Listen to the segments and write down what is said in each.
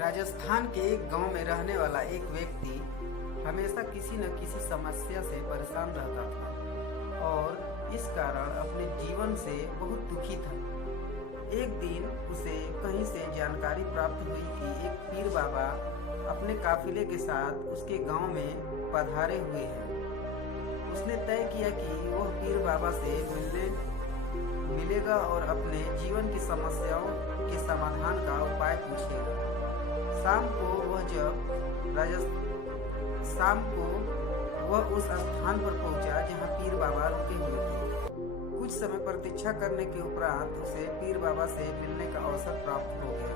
राजस्थान के एक गांव में रहने वाला एक व्यक्ति हमेशा किसी न किसी समस्या से परेशान रहता था और इस कारण अपने जीवन से बहुत दुखी था। एक दिन उसे कहीं से जानकारी प्राप्त हुई कि एक पीर बाबा अपने काफिले के साथ उसके गांव में पधारे हुए हैं। उसने तय किया कि वह पीर बाबा से मिलेगा और अपने जीवन की समस्याओं के समाधान का उपाय पूछेगा। शाम को वह उस स्थान पर पहुंचा जहां पीर बाबा रुके हुए थे। कुछ समय प्रतीक्षा करने के उपरांत उसे पीर बाबा से मिलने का अवसर प्राप्त हो गया।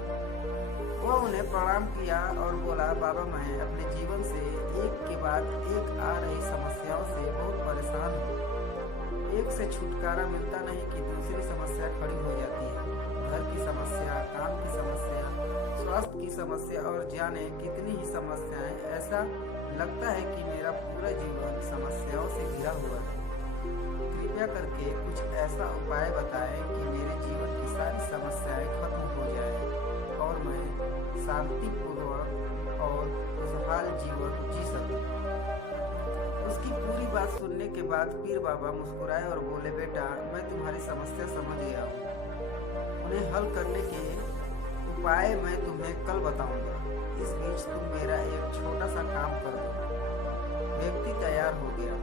वह उन्हें प्रणाम किया और बोला, बाबा मैं अपने जीवन से एक के बाद एक आ रही समस्याओं से बहुत परेशान हूँ। एक से छुटकारा मिलता नहीं कि दूसरी समस्या खड़ी हो जाती है। घर की समस्या, काम की समस्या, स्वास्थ्य की समस्या और जाने कितनी ही समस्याएं। ऐसा लगता है कि मेरा पूरा जीवन समस्याओं से घिरा हुआ है। कृपया करके कुछ ऐसा उपाय बताएं कि मेरे जीवन की सारी समस्याएं खत्म हो जाएं और मैं शांतिपूर्वक और खुशहाल जीवन जी सकूं। उसकी पूरी बात सुनने के बाद पीर बाबा मुस्कुराए और बोले, बेटा मैं तुम्हारी समस्या समझ गया हूँ। उन्हें हल करने के उपाय मैं तुम्हें कल बताऊंगा। इस बीच तुम मेरा एक छोटा सा काम कर दो। व्यक्ति तैयार हो गया।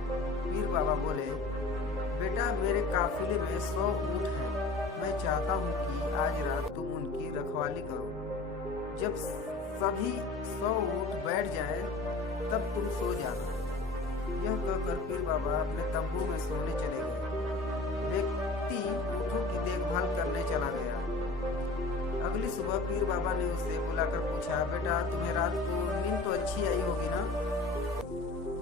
पीर बाबा बोले, बेटा मेरे काफिले में 100 ऊँट हैं। मैं चाहता हूँ कि आज रात तुम उनकी रखवाली करो। जब सभी 100 ऊँट बैठ जाए तब तुम सो जाना। यह कहकर पीर बाबा अपने तंबू में सोने चले गए। व्यक्ति ऊँटों की देखभाल करने चला गया। अगली सुबह पीर बाबा ने उसे बुलाकर पूछा, बेटा तुम्हें रात को नींद तो अच्छी आई होगी ना?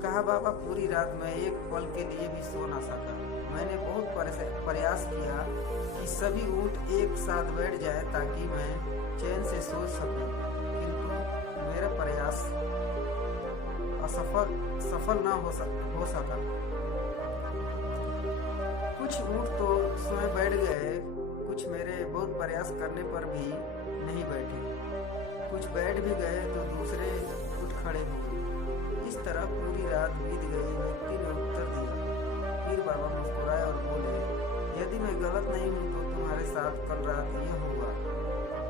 कहा, बाबा पूरी रात मैं एक पल के लिए भी सो ना सका। मैंने बहुत प्रयास किया कि सभी ऊँट एक साथ बैठ जाए ताकि मैं चैन से सो सकूं, किंतु मेरा प्रयास सफल ना हो सका। कुछ ऊँट तो स्वयं बैठ गए, कुछ मेरे बहुत प्रयास करने पर भी नहीं बैठे। कुछ बैठ भी गए तो दूसरे उठ खड़े हो गए। इस तरह पूरी रात बीत गई। व्यक्ति ने उत्तर दिया। पीर बाबा मुस्कुराए और बोले, यदि मैं गलत नहीं हूँ तो तुम्हारे साथ कल रात यह हुआ।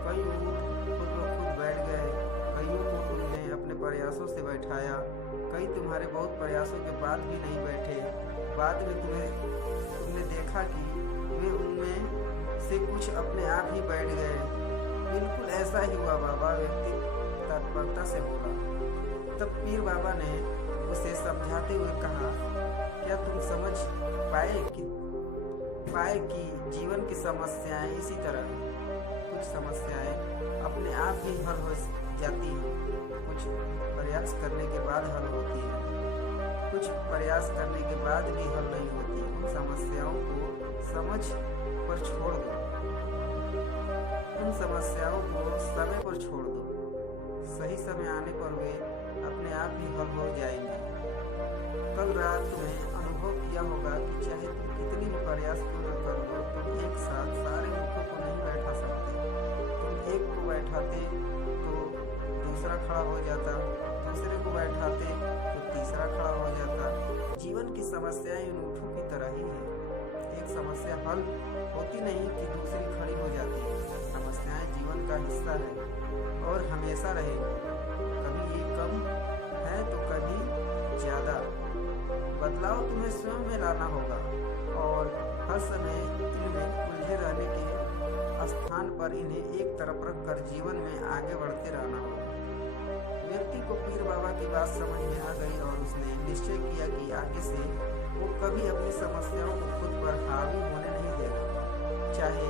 कई ऊँट खुद ब खुद बैठ गए, कईयों को तुमने अपने प्रयासों से बैठाया, कई तुम्हारे बहुत प्रयासों के बाद भी नहीं बैठे। बाद में तुमने देखा कि वे उनमें से कुछ अपने आप ही बैठ गए। बिल्कुल ऐसा ही हुआ बाबा, व्यक्ति तत्परता से बोला। तब पीर बाबा ने उसे समझाते हुए कहा, क्या तुम समझ पाए कि जीवन की समस्याएं इसी तरह हैं। कुछ समस्याएं अपने आप ही हल हो जाती हैं, कुछ प्रयास करने के बाद हल होती हैं, कुछ प्रयास करने के बाद भी हल नहीं होती। उन समस्याओं को समझ पर छोड़ दो। उन समस्याओं को समय पर छोड़ दो। सही समय आने पर वे अपने आप ही हल हो जाएंगे। कल रात तुम्हें अनुभव किया होगा कि चाहे तुम कितनी भी प्रयास पूर्ण कर लो, तुम एक साथ सारे ऊँटों को नहीं बैठा सकते। तुम एक को बैठाते तो दूसरा खड़ा हो जाता, दूसरे को बैठाते तो तीसरा खड़ा हो जाता। जीवन की समस्याएं इन ऊँटों की तरह ही है। एक समस्या हल होती नहीं कि दूसरी खड़ी हो जाती है। समस्याएं जीवन का हिस्सा है और हमेशा रहेगी। कभी ये कम है तो कभी ज्यादा। बदलाव तुम्हें स्वयं में लाना होगा और हर समय इनमें उलझे रहने के स्थान पर इन्हें एक तरफ रखकर जीवन में आगे बढ़ते रहना होगा। व्यक्ति को पीर बाबा की बात समझ में आ गई और उसने निश्चय किया कि आगे से वो कभी अपनी समस्याओं को खुद पर हावी होने नहीं देगा। चाहे